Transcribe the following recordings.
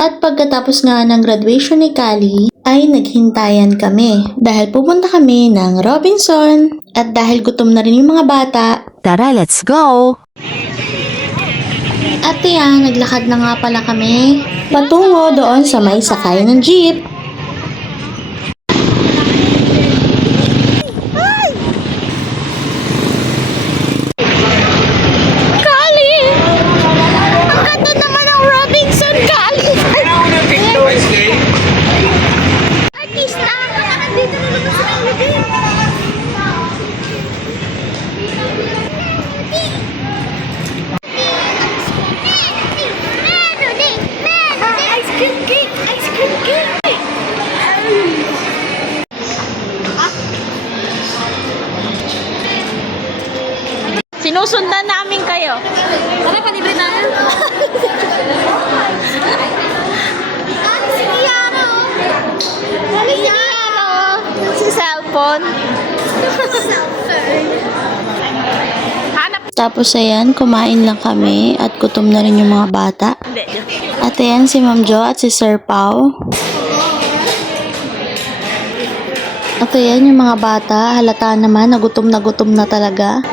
At pagkatapos nga ng graduation ni Kali, ay naghintayan kami dahil pupunta kami ng Robinson at dahil gutom na rin yung mga bata. Tara, let's go! At yan, naglakad na nga pala kami patungo doon sa may sakay ng jeep. Kali! Ang ganda naman ng Robinson, Kali! Artista! Nandito na naman sa Kali! Sinusundan namin kayo. Tara, panibre namin. Si Kiara, si cellphone. Tapos ayan, kumain lang kami at gutom na rin yung mga bata. At ayan si Ma'am Jo at si Sir Pao. At ayan yung mga bata, halata naman na gutom na talaga.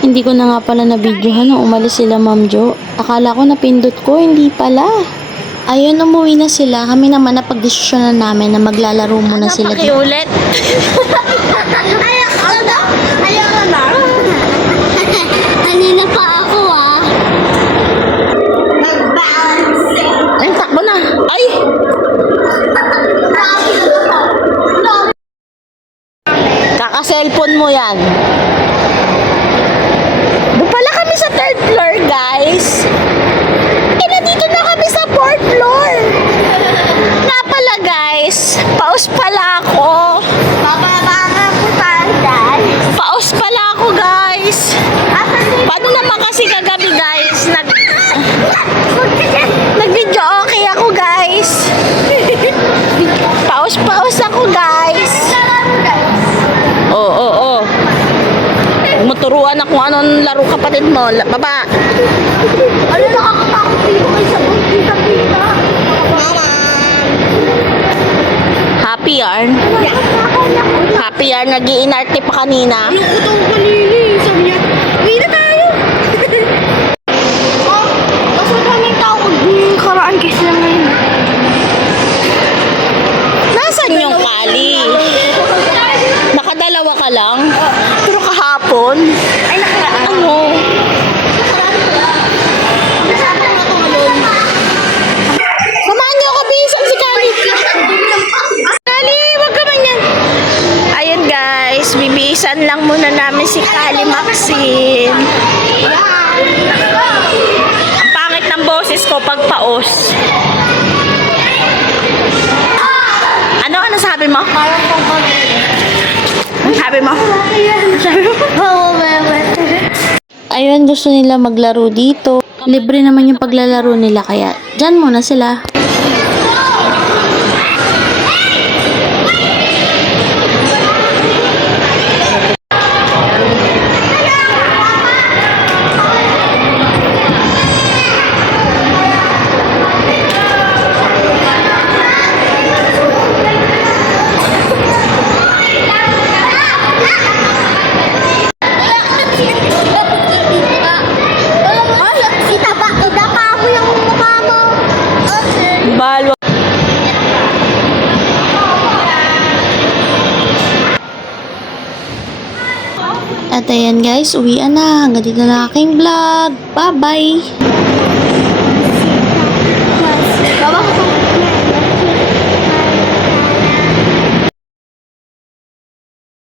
Hindi ko na nga pala na-videohan nung umalis sila Ma'am Jo. Akala ko napindot ko, hindi pala. Ayun, umuwi na sila. Kami naman napag-desisyonan namin na maglalaro muna sila dito. Pakiulit. Ayaw na. Kanina pa ako Nag-bounce. Ay, takbo na. Ay! Kaka-cellphone mo yan. Doon pala kami sa 3rd floor, guys. Nandito na kami sa 4th floor. Nga pala, guys. Paus pala ako. Paus pala ako, guys. Paano naman kasi kagabi, guys? Nag-video okay ako, guys. Paus ako, guys. Oo. Muturuan na kung anong laro kapatid mo. Baba. Ano nakakatakot dito kayo sa kita-kita? Mama! Happy yarn. Happy yarn. Nag-iinarte pa kanina. Lukutong kanini. Sabi niya, uwi na tayo! Mas maraming tao karaan kasi lang ngayon. Nasaan yung Kali? Nakadalawa ka lang? Pero kahapon? Ay, nakaraan. Ano? Samahan niyo ako, bisan si Kali. Kali, wag ka man yan. Ayun guys, bibisan lang muna namin si Kali Maxine. Ang pangit ng boses ko pag paos. Ano sabi mo? Ano sabi mo? Ayun, gusto nila maglaro dito. Libre naman yung paglalaro nila kaya dyan muna sila. Balo. At ayan guys, uwian na. Hanggang dito na aking vlog. Bye-bye!